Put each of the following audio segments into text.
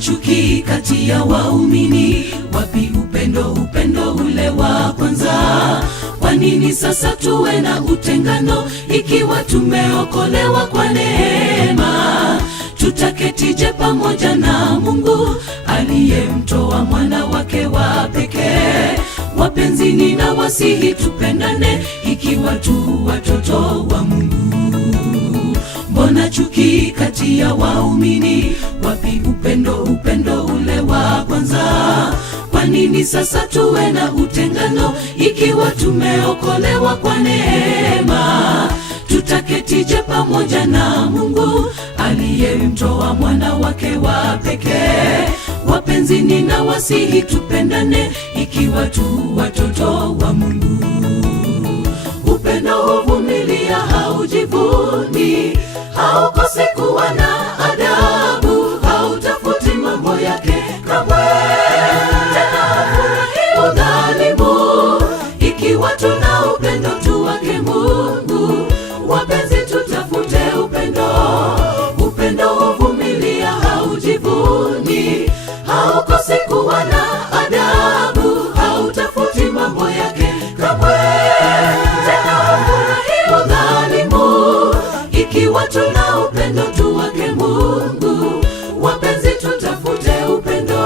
chuki kati ya waumini? Wapi upendo, upendo ule wa kwanza? Kwa nini sasa tuwe na utengano ikiwa tumeokolewa kwa neema? Tutaketije pamoja na Mungu aliyemtoa mwana wake wa pekee? Wapenzi, ninawasihi tupendane ikiwa tu watoto wa Mungu. Mbona chuki kati ya waumini? Wapi upendo, upendo ule wa kwanza? Kwa nini sasa tuwe na utengano ikiwa tumeokolewa kwa neema? Tutaketije pamoja na Mungu aliyemtoa mwana wake wa pekee? Wapenzi, ninawasihi tupendane ikiwa tu watoto wa Mungu. Upendo huvumilia, haujivuni, haukosi kuwa na adabu, hautafuti mambo yake kamwe, tena hafurahi udhalimu. Ikiwa tuna upendo tu wake Mungu, wapenzi, tutafute upendo. Upendo huvumilia, haujivuni, haukosi kuwa na adabu, hautafuti mambo yake kamwe, tena hafurahi udhalimu. Ikiwa tuna upendo tu wake Mungu, wapenzi, tutafute upendo.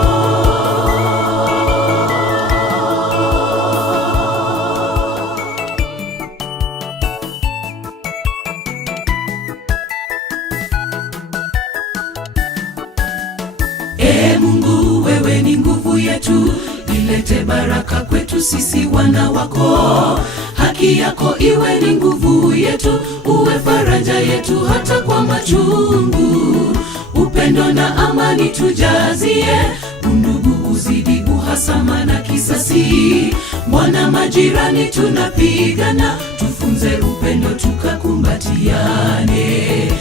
Mungu, wewe ni nguvu yetu, ilete baraka kwetu sisi wana wako. Haki yako iwe ni nguvu yetu, uwe faraja yetu hata kwa machungu. Upendo na amani tujazie, undugu uzidi, uhasama na kisasi. Mbona majirani tunapigana? Tufunze upendo tukakumbatiane.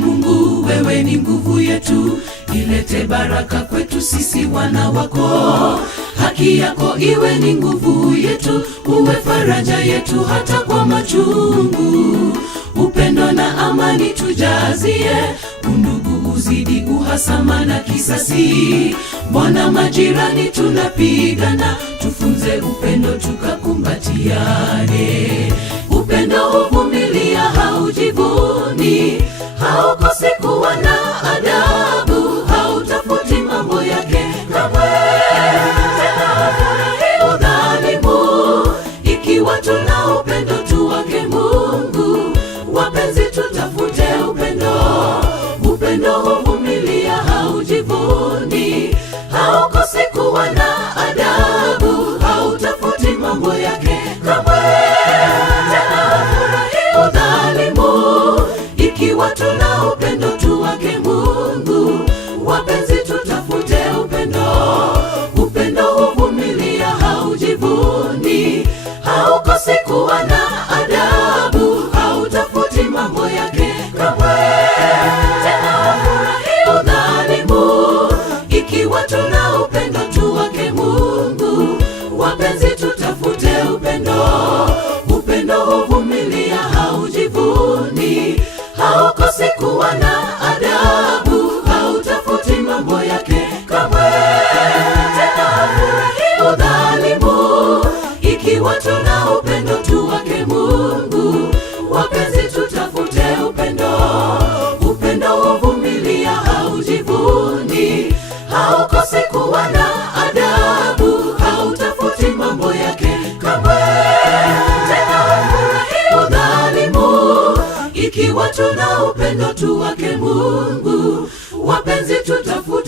Mungu, wewe ni nguvu yetu, ilete baraka kwetu sisi wana wako. Haki yako iwe ni nguvu yetu, uwe faraja yetu hata kwa machungu. Upendo na amani tujazie, undugu uzidi, uhasama na kisasi. Mbona majirani tunapigana? Tufunze upendo tukakumbatiane. Upendo huvumilia, haujivuni, haukosi kuwa na adabu, hautafuti mambo yake kamwe, tena hafurahi udhalimu. Ikiwa tuna upendo tu wake Mungu, wapenzi, tutafute upendo. Upendo huvumilia, haujivuni, haukosi kuwa na adabu, hautafuti mambo yake kamwe, tena hafurahi udhalimu. Ikiwa tuna upendo tu wake Mungu, wapenzi, tutafute upendo. Upendo huvumilia, haujivuni, haukosi kuwa na adabu, hautafuti mambo yake kamwe, tena hafurahi udhalimu. Ikiwa tuna upendo tu wake Mungu, wapenzi, tutafute upendo. Upendo huvumilia, haujivuni, haukosi kuwa na adabu, hautafuti mambo yake kamwe, tena hafurahi udhalimu. Ikiwa tuna upendo tu wake Mungu, wapenzi, tutafute upendo. Upendo huvumilia, haujivuni, haukosi kuwa na adabu, hautafuti mambo yake kamwe, tena hafurahi udhalimu. Ikiwa tuna upendo tu wake Mungu, wapenzi, tutafute